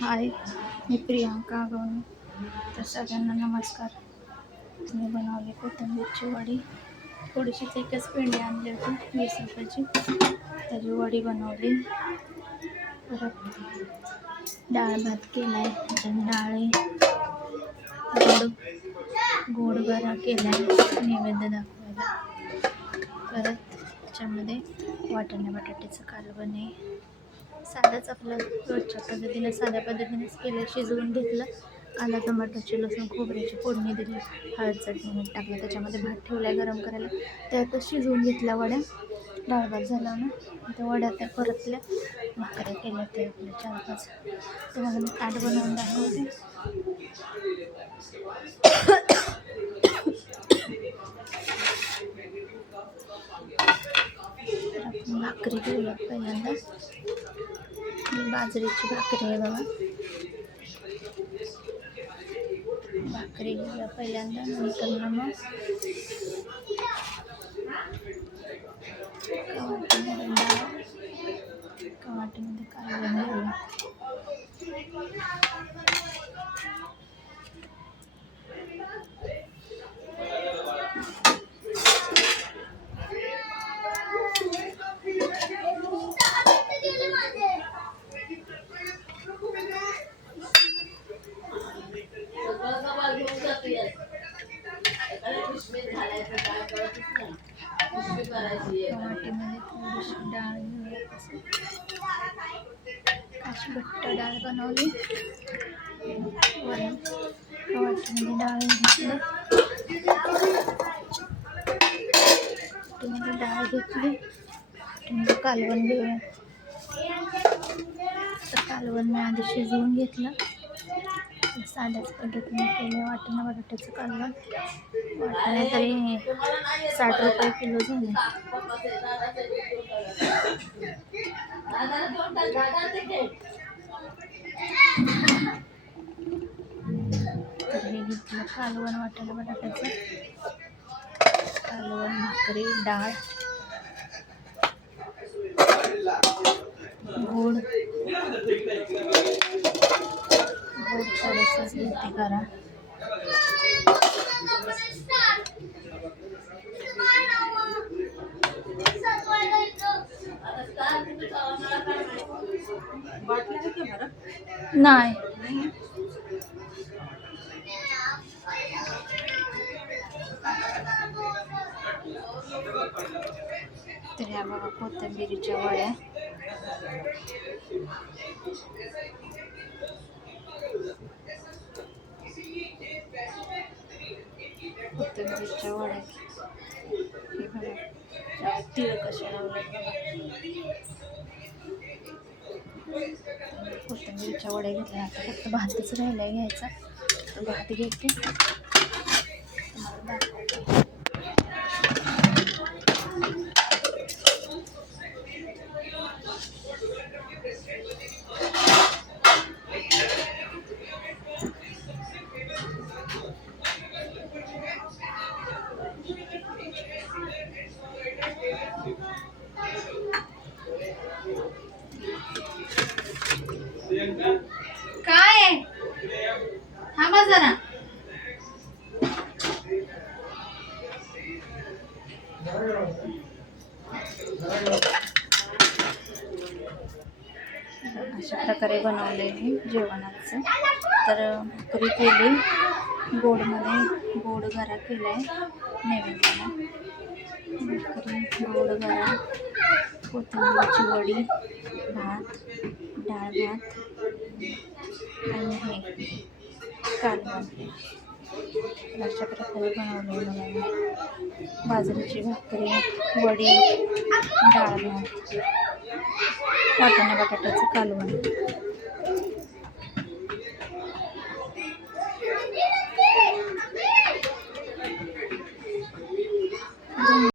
हाय, मी प्रियांका गवणे. तर सगळ्यांना नमस्कार. मी बनवली कोथिंबीरची वडी. थोडीशीच एकच पेंडी आणली होती 20 रुपयाची, त्याची वडी बनवली. परत डाळ भात केला आहे, डाळी गोड गरा केला आहे नैवेद्य दाखवायला. परत त्याच्यामध्ये वाटाणे बटाट्याचं कालवण आहे. साधंच आपलं रोजच्या पद्धतीने साध्या पद्धतीनेच केलं. शिजवून घेतलं, कांदा टोमॅटोची लसूण खोबऱ्याची फोडणी दिली, हळद चटणी मीठ टाकलं, त्याच्यामध्ये भात ठेवला गरम करायला. त्यातच शिजवून घेतल्या वड्या. डाळ भात झाला ना, त्या वड्या त्या परतल्या, भाकऱ्या केल्या ते आपल्या 4-5. तुम्हाला मी ताट बनवून दाखवते. भाकरी घेऊया पहिल्यांदा. बाजरीची भाकरी आहे बघा. भाकरी घेऊया पहिल्यांदा, नंतर मग कवाटीमध्ये कालवण घेऊया. टमाटीमध्ये थोडीशी डाळ घेऊया. अशी घट्ट डाळ बनवली. वरून टमाटीमध्ये डाळ घेतली, डाळ घेतली. कालवण घेऊया. तर कालवण मी आधी शिजवून घेतलं. साध्याच पद्धतीने केलं. वाटाणा बटाट्याचं कालवण. वाटाणे तरी 60 रुपये किलो झाले. तर हे घेतलं कालवण वाटाणा बटाट्याचं कालवण, भाकरी, डाळ, गोड थोडंसंच घेते करा. नाही तर ह्या बघा कोथिंबीरीच्या वड्या. कोथिंबीरच्या वड्या हे बघा, तीळ कशा लावले बघा. कोथिंबीरच्या वड्या घेतल्या. आता फक्त भातच राहिला घ्यायचा, तर भात घेते. काय थांबा जरा. अशा प्रकारे बनवले मी जेवणाचं. तर भाकरी केली, गोडमध्ये गोड गरा केला आहे नैवेद्याला. भाकरी, गोड गरा, कोथिंबीरची वडी, भात, डाळ भात आणि हे कालवण. अशा प्रकारे बनवले बघा. बाजरीची भाकरी, वडी, डाळ भात, वाटाणा बटाट्याचं कालवण.